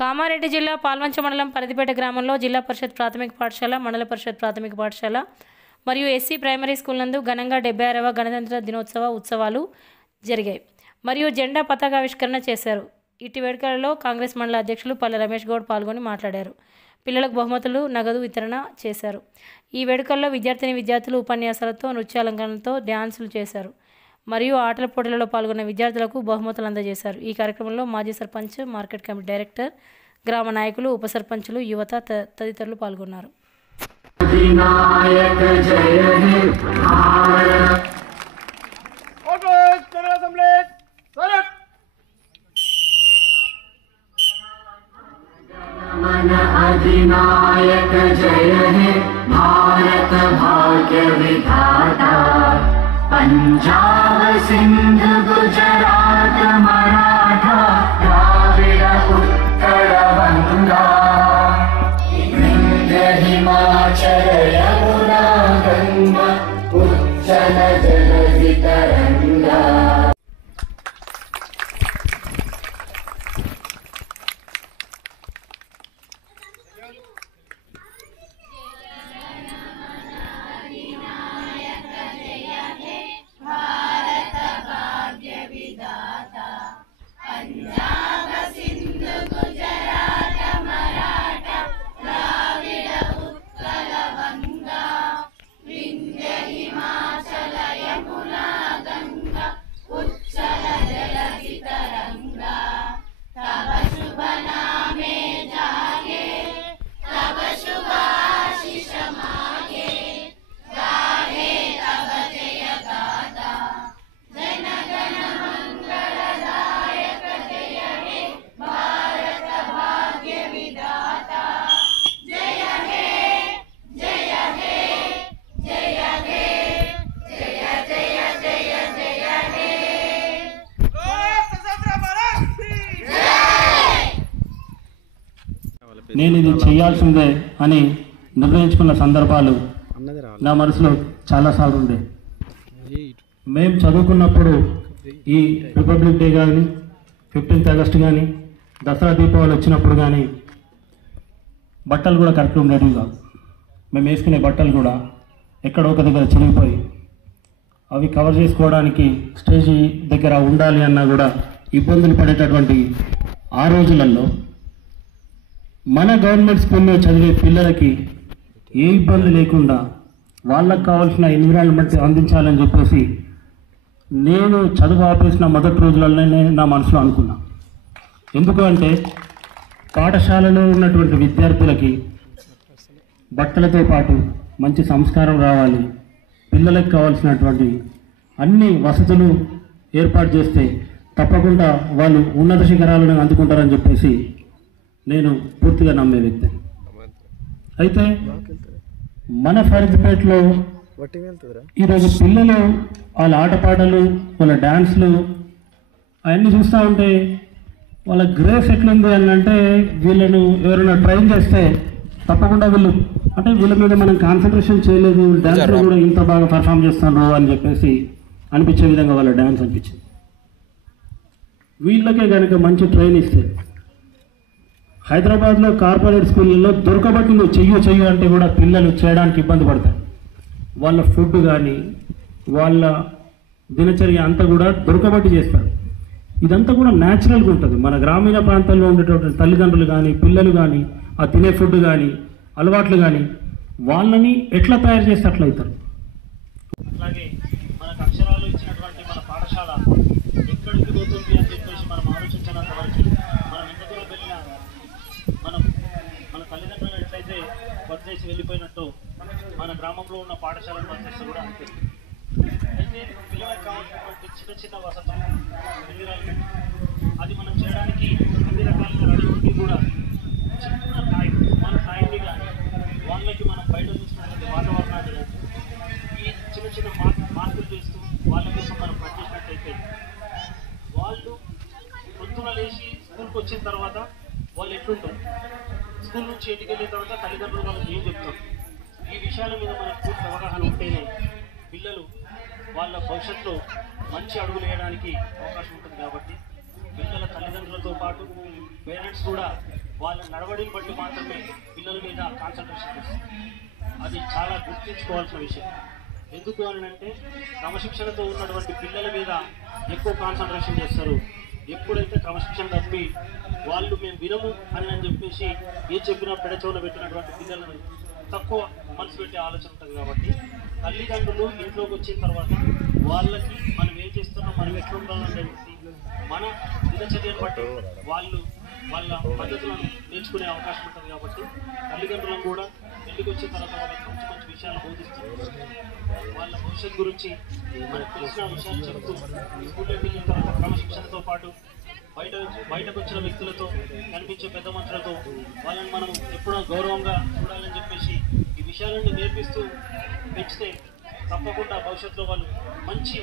కామారెడ్డి జిల్లా పాల్వంచ మండలం పరిధిపేట గ్రామంలో జిల్లా పరిషత్ ప్రాథమిక పాఠశాల, మండల పరిషత్ ప్రాథమిక పాఠశాల మరియు ఎస్సీ ప్రైమరీ స్కూల్ నందు ఘనంగా 76వ గణతంత్ర దినోత్సవ ఉత్సవాలు జరిగాయి మరియు జెండా పతాకావిష్కరణ చేశారు. ఇటు వేడుకలలో కాంగ్రెస్ మండల అధ్యక్షులు పల్లె రమేష్ గౌడ్ పాల్గొని మాట్లాడారు. పిల్లలకు బహుమతులు, నగదు వితరణ చేశారు. ఈ వేడుకల్లో విద్యార్థులు ఉపన్యాసాలతో, నృత్యాలంకరణలతో డ్యాన్సులు చేశారు మరియు ఆటల పోటీలలో పాల్గొన్న విద్యార్థులకు బహుమతులు అందజేశారు. ఈ కార్యక్రమంలో మాజీ సర్పంచ్, మార్కెట్ కమిటీ డైరెక్టర్, గ్రామ నాయకులు, ఉప సర్పంచులు, యువత తదితరులు పాల్గొన్నారు. अधिनायक जय हे भारत भाग्य विधाता, पंजाब सिंध गुजरात मराठा द्राविड उत्कल बंगा, विंध्य हिमाचल यमुना गंगा उज्जल जलधि तरंगा. पंजाब सिंध गुजरात मराठा द्राविड उत्कल बंगा, विंध्य हिमाचल यमुना गंगा उज्जल जलधि तरंगा. तब शुभ नामे जागे, तब शुभ आशीष मागे, गाहे तब जय गाथा, जन गण मंगलदायक जय हे भारत भाग्य विधाता. जय हे जय हे जय हे जय जय जय जय हे. నేను ఇది చేయాల్సిందే అని నిర్ణయించుకున్న సందర్భాలు నా మనసులో చాలాసార్లు ఉండే. మేము చదువుకున్నప్పుడు ఈ రిపబ్లిక్ డే కానీ, 15th ఆగస్ట్ కానీ, దసరా దీపావళి వచ్చినప్పుడు కానీ బట్టలు కూడా కరెక్ట్గా ఉండేవి కాదు. మేము వేసుకునే బట్టలు కూడా ఎక్కడో ఒక దగ్గర చిరిగిపోయి అవి కవర్ చేసుకోవడానికి స్టేజ్ దగ్గర ఉండాలి అన్నా కూడా ఇబ్బందులు పడేటటువంటి ఆ రోజులలో మన గవర్నమెంట్ స్కూల్లో చదివే పిల్లలకి ఏ ఇబ్బంది లేకుండా వాళ్ళకు కావాల్సిన ఎన్విరాన్మెంట్ అందించాలని చెప్పేసి నేను చదువు ఆపేసిన మొదటి రోజులలోనే నా మనసులో అనుకున్నా. ఎందుకంటే పాఠశాలలో ఉన్నటువంటి విద్యార్థులకి బట్టలతో పాటు మంచి సంస్కారం రావాలి, పిల్లలకు కావాల్సినటువంటి అన్ని వసతులు ఏర్పాటు చేస్తే తప్పకుండా వాళ్ళు ఉన్నత శిఖరాలను అందుకుంటారని చెప్పేసి నేను పూర్తిగా నమ్మే వ్యక్తి. అయితే మన ఫరీద్పేటలో ఈరోజు పిల్లలు వాళ్ళ ఆటపాటలు, వాళ్ళ డ్యాన్స్లు అవన్నీ చూస్తూ ఉంటే వాళ్ళ గ్రేస్ ఎట్లుంది అని అంటే వీళ్ళను ఎవరైనా ట్రైన్ చేస్తే తప్పకుండా వీళ్ళ మీద మనం కాన్సన్ట్రేషన్ చేయలేదు, డ్యాన్స్లో కూడా ఇంత బాగా పర్ఫామ్ చేస్తున్నారు అని చెప్పేసి అనిపించే విధంగా వాళ్ళ డ్యాన్స్ అనిపించింది. వీళ్ళకే కనుక మంచి ట్రైన్ ఇస్తే హైదరాబాద్లో కార్పొరేట్ స్కూళ్ళల్లో దొరకబట్టి నువ్వు చెయ్యు అంటే కూడా పిల్లలు చేయడానికి ఇబ్బంది పడతారు. వాళ్ళ ఫుడ్ కానీ వాళ్ళ దినచర్య అంతా కూడా దొరకబట్టి చేస్తారు. ఇదంతా కూడా న్యాచురల్గా ఉంటుంది. మన గ్రామీణ ప్రాంతాల్లో ఉండేటటువంటి తల్లిదండ్రులు కానీ, పిల్లలు కానీ, ఆ తినే ఫుడ్ కానీ, అలవాట్లు కానీ వాళ్ళని ఎట్లా తయారు చేస్తే అట్లా అవుతారు. అలాగే మనకు అక్షరాలు ఇచ్చినటువంటి మన పాఠశాల ఎక్కడికి పోతుంది అని చెప్పేసి మనం ఆలోచించినంత వరకు మనం ఎంత దూరం వెళ్ళినా మన తల్లిదండ్రులు ఎట్లయితే వదిలేసి వెళ్ళిపోయినట్టు మన గ్రామంలో ఉన్న పాఠశాలను వదిలేస్తే కూడా అంతే. అయితే పిల్లలకు కావాల్సినటువంటి చిన్న వసతులు, ఎన్విరాన్మెంట్ అది మనం చేయడానికి అన్ని రకాలుగా రెడీ ఉండి కూడా చిన్న టైం మన టైంని కానీ వాళ్ళకి మనం బయట చూసినటువంటి వాతావరణాన్ని కానీ ఈ చిన్న మార్పులు చేస్తూ వాళ్ళ కోసం మనం పనిచేసినట్టయితే వాళ్ళు పొద్దున లేచి స్కూల్కి వచ్చిన తర్వాత వాళ్ళు ఎట్లుంటారు, స్కూల్ నుంచి ఇంటికి వెళ్ళిన తర్వాత తల్లిదండ్రులు వాళ్ళకి ఏం చెప్తారు, ఈ విషయాల మీద మనకు పూర్తి అవగాహన ఉంటేనే పిల్లలు వాళ్ళ భవిష్యత్తులో మంచి అడుగులు వేయడానికి అవకాశం ఉంటుంది. కాబట్టి పిల్లల తల్లిదండ్రులతో పాటు పేరెంట్స్ కూడా వాళ్ళ నడవడిని బట్టి మాత్రమే పిల్లల మీద కాన్సన్ట్రేషన్ చేస్తారు. అది చాలా గుర్తుంచుకోవాల్సిన విషయం. ఎందుకు అని అంటే క్రమశిక్షణతో ఉన్నటువంటి పిల్లల మీద ఎక్కువ కాన్సన్ట్రేషన్ చేస్తారు. ఎప్పుడైతే క్రమశిక్షణ తప్పి వాళ్ళు మేము వినము అని చెప్పేసి ఏ చెప్పినా పెడచోన పెట్టినటువంటి పిల్లలను తక్కువ మనసు పెట్టే ఆలోచన ఉంటుంది. కాబట్టి తల్లిదండ్రులు ఇంట్లోకి వచ్చిన తర్వాత వాళ్ళకి మనం ఏం చేస్తున్నాం, మనం ఎట్లా ఉండాలని మన దినచర్యను బట్టి వాళ్ళు వాళ్ళ పద్ధతులను నేర్చుకునే అవకాశం ఉంటుంది. కాబట్టి తల్లిదండ్రులను కూడా ఇంటికి వచ్చిన తర్వాత వాళ్ళకి మంచి మంచి విషయాలు బోధిస్తూ వాళ్ళ భవిష్యత్తు గురించి మనకు తెలిసిన విషయాలు చెబుతూ స్కూల్లోకి వెళ్ళిన తర్వాత క్రమశిక్షణతో పాటు బయటకు వచ్చిన వ్యక్తులతో కనిపించే పెద్ద మనుషులతో వాళ్ళని మనం ఎప్పుడో గౌరవంగా చూడాలని చెప్పేసి ఈ విషయాలన్నీ నేర్పిస్తూ పెంచితే తప్పకుండా భవిష్యత్తులో వాళ్ళు మంచి